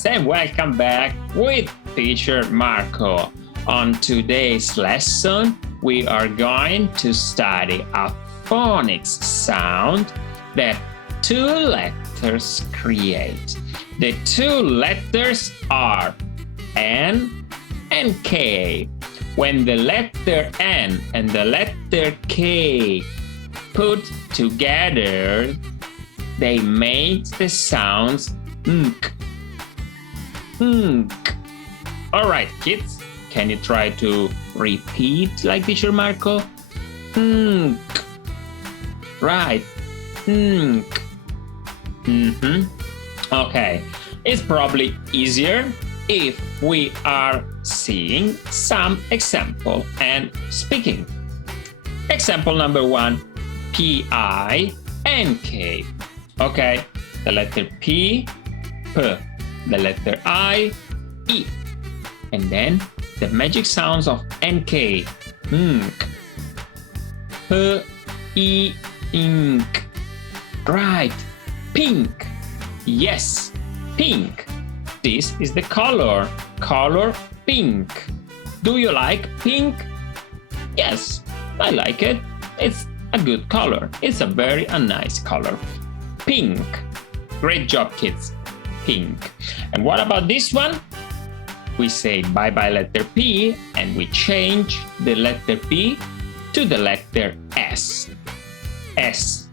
kids, and welcome back with teacher Marco. On today's lesson, we are going to study a phonics sound that two letters create. The two letters are N and K. When the letter N and the letter K put together, they make the sounds nk. Nk. All right, kids, can you try to repeat like teacher Marco? Nk. Right. Nk. Okay, it's probably easier if we are seeing some example and speaking. Example number 1, P-I-N-K. Okay, the letter P, P, the letter I, E. And then the magic sounds of N-K. Nk. P, E, ink. Right, pink. Yes, pink. This is the color pink. Do you like pink? Yes, I like it. It's a good color. It's a very nice color. Pink. Great job, kids. Pink. And what about this one? We say bye-bye letter P and we change the letter P to the letter S. S-I-N-K.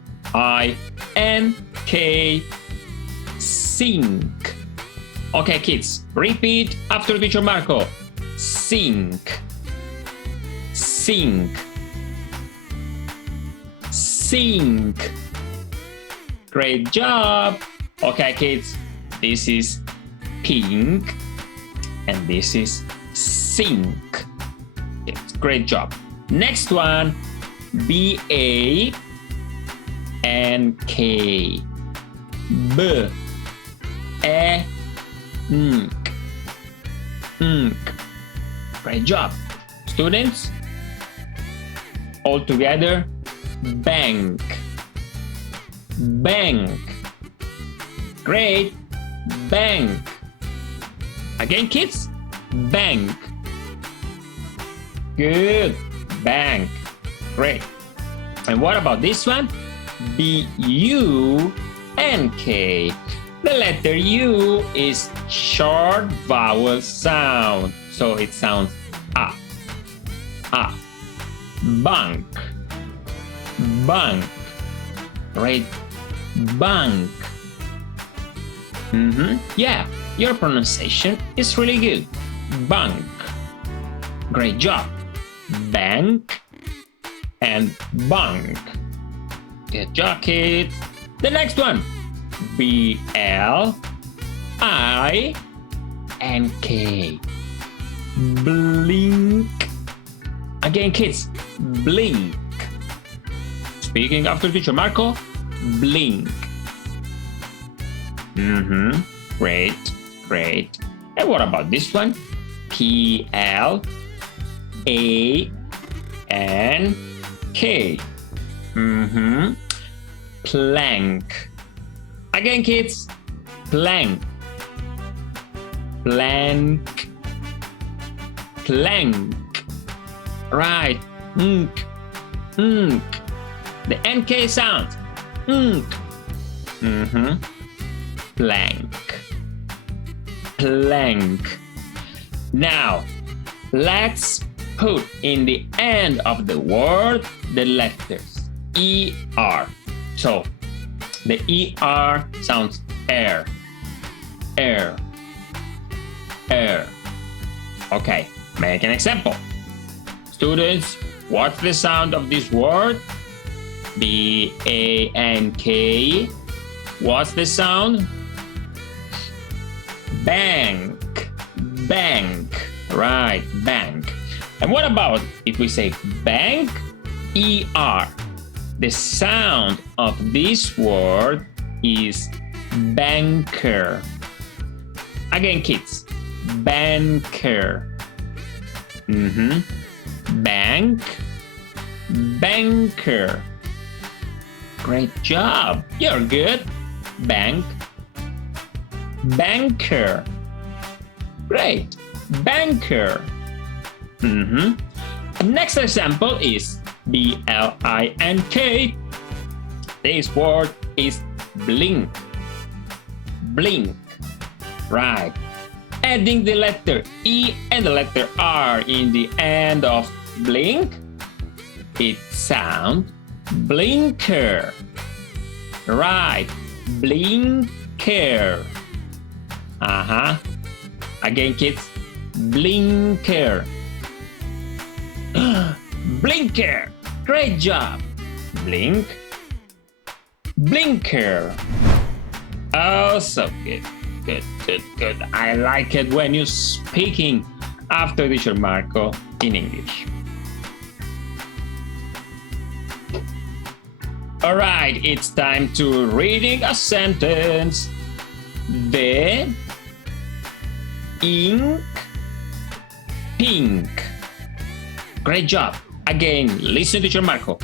Sink. Okay, kids, repeat after teacher Marco. Sink. Sink. Sink. Great job. Okay, kids, this is pink and this is sink. It's great job. Next one, B-A-N-K. B. E. Nk. Nk. Great job. Students, all together, bank. Bank. Great. Bank. Again, kids, bank. Good. Bank. Great. And what about this one? B-U-N-K. The letter U is short vowel sound, so it sounds A. A. Bank. Bank. Great. Bank. Yeah, your pronunciation is really good. Bank. Great job. Bank and bank. Good job, kids. The next one. B-L-I-N-K. Blink. Again, kids, blink. Speaking after teacher Marco, blink. Great, great. And what about this one? P-L-A-N-K. Plank. Again, kids, plank. Plank. Plank. Right. Nk. Nk. The NK sound. Nk. Plank. Plank. Now, let's put in the end of the word the letters ER. So, the ER sounds air. Air. Air. Okay, make an example. Students, what's the sound of this word? B-A-N-K. What's the sound? Bank. Bank. Right, bank. And what about if we say bank? E-R. The sound of this word is banker. Again, kids, banker. Bank, banker. Great job. You're good. Bank, banker. Great. Banker. Next example is B-L-I-N-K. This word is blink. Blink. Right. Adding the letter E and the letter R in the end of blink, it sounds blinker. Right. Blinker. Again, kids. Blinker. Blinker. Great job. Blink. Blinker. Oh, so good. Good, good, good. I like it when you're speaking after teacher Marco in English. All right, it's time to reading a sentence. The ink pink. Great job. Again, listen to teacher Marco.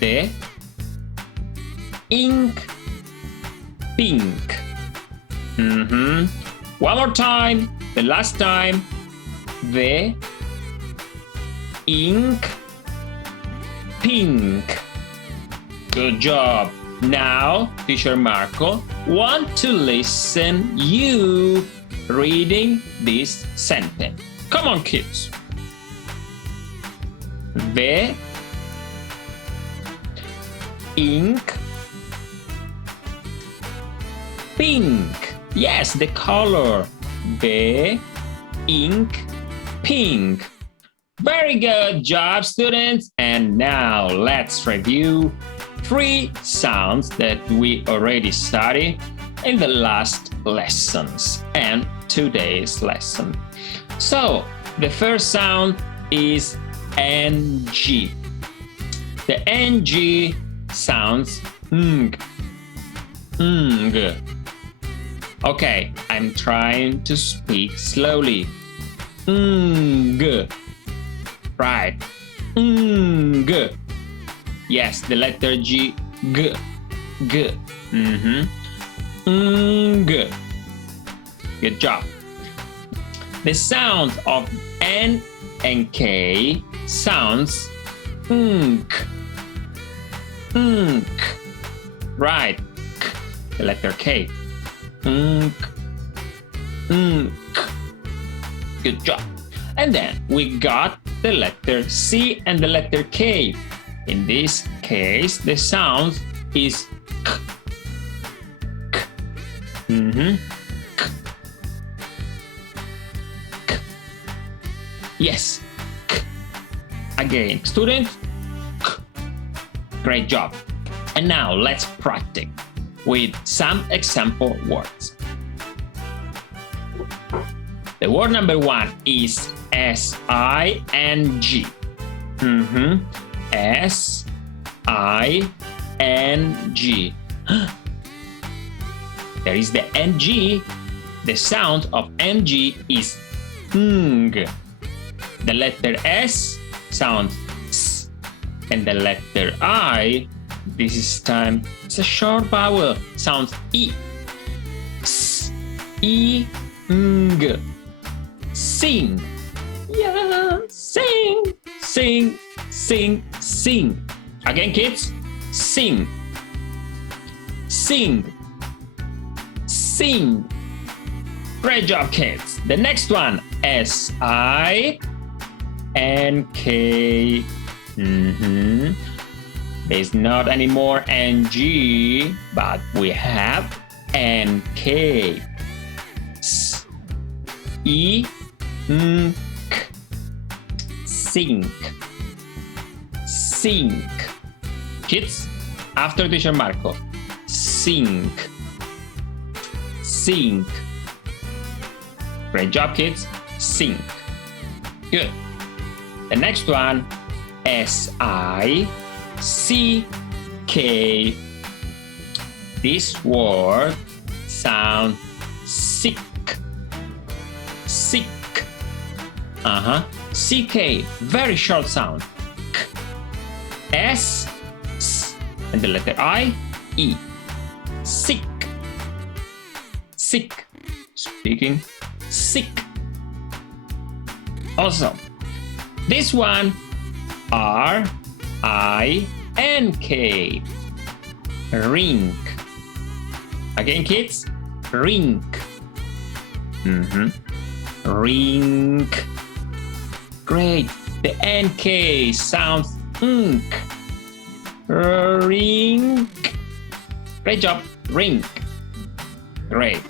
The ink pink. One more time. The last time. The ink pink. Good job. Now, teacher Marco want to listen you reading this sentence. Come on, kids. The ink pink. Yes, the color. The ink pink. Very good job, students. And now let's review 3 sounds that we already studied in the last lessons and today's lesson. So, the first sound is NG. The NG sounds ng. Ng. Okay, I'm trying to speak slowly. Ng. Right. Ng. Yes, the letter G. G. G. Ng. Good job. The sound of N and K sounds nk. Nk. Right. K, the letter K. Nk. Nk. Good job. And then we got the letter C and the letter K. In this case, the sound is k. K. K. K. Yes. K. Again, students. K. Great job. And now let's practice with some example words. The word number 1 is S-I-N-G. S-I-N-G. There is the N-G. The sound of N-G is ng. The letter S sounds S. And the letter I, this time, it's a short vowel, sounds E. S. E. Ng. Sing. Yeah, sing. Sing. Sing. Sing. Again, kids. Sing. Sing. Sing. Great job, kids. The next one. S-I-N-K. There's not anymore N-G, but we have N-K. S-I-N-K. Sink. Sink. Kids, after teacher Marco. Sink. Sink. Great job, kids. Sink. Good. The next one, S-I-C-K. This word sounds sick. Sick. C-K, very short sound. K. S, S, and the letter I, E. Sick. Sick. Speaking sick. Awesome. This one, R-I-N-K. Rink. Again, kids, rink. Rink. Great. The NK sounds ink. Rink. Great job. Rink. Great.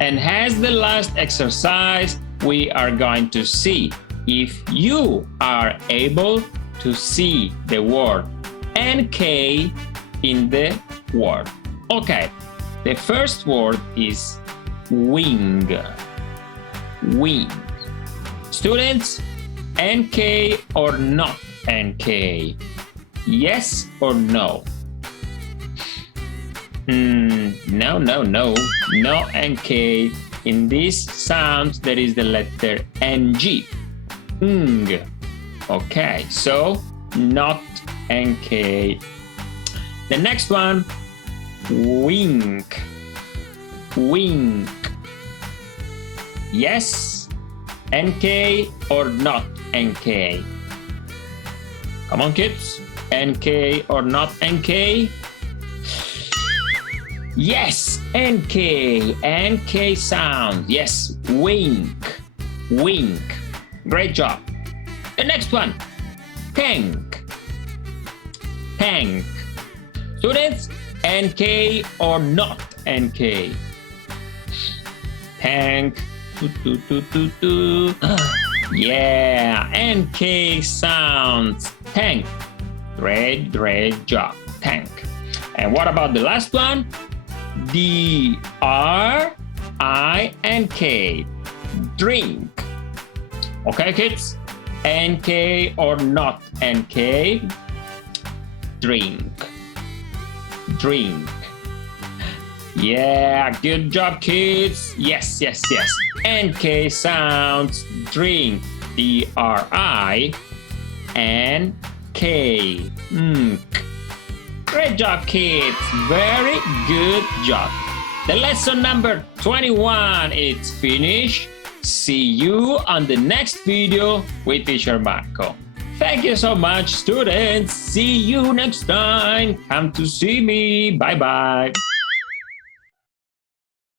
And as the last exercise, we are going to see if you are able to see the word NK in the word. Okay, the first word is wing. Wing. Students, NK or not NK? Yes or no? No, no, no. No NK. In this sound, there is the letter NG. Ng. Okay, so not NK. The next one, wink. Wink. Yes, NK or not NK? Come on, kids. NK or not NK? Yes, NK. NK sound. Yes, wink. Wink. Great job. The next one, tank. Tank. Students, NK or not NK? Tank. Yeah, NK sounds. Tank. Great, great job. Tank. And what about the last one? D-R-I-N-K. Drink. Okay, kids? NK or not NK? Drink. Drink. Yeah, good job, kids. Yes, yes, yes. NK sounds drink. D-R-I-N-K. Great job, kids. Very good job. The lesson number 21 is finished. See you on the next video with Teacher Marco. Thank you so much, students. See you next time. Come to see me. Bye-bye.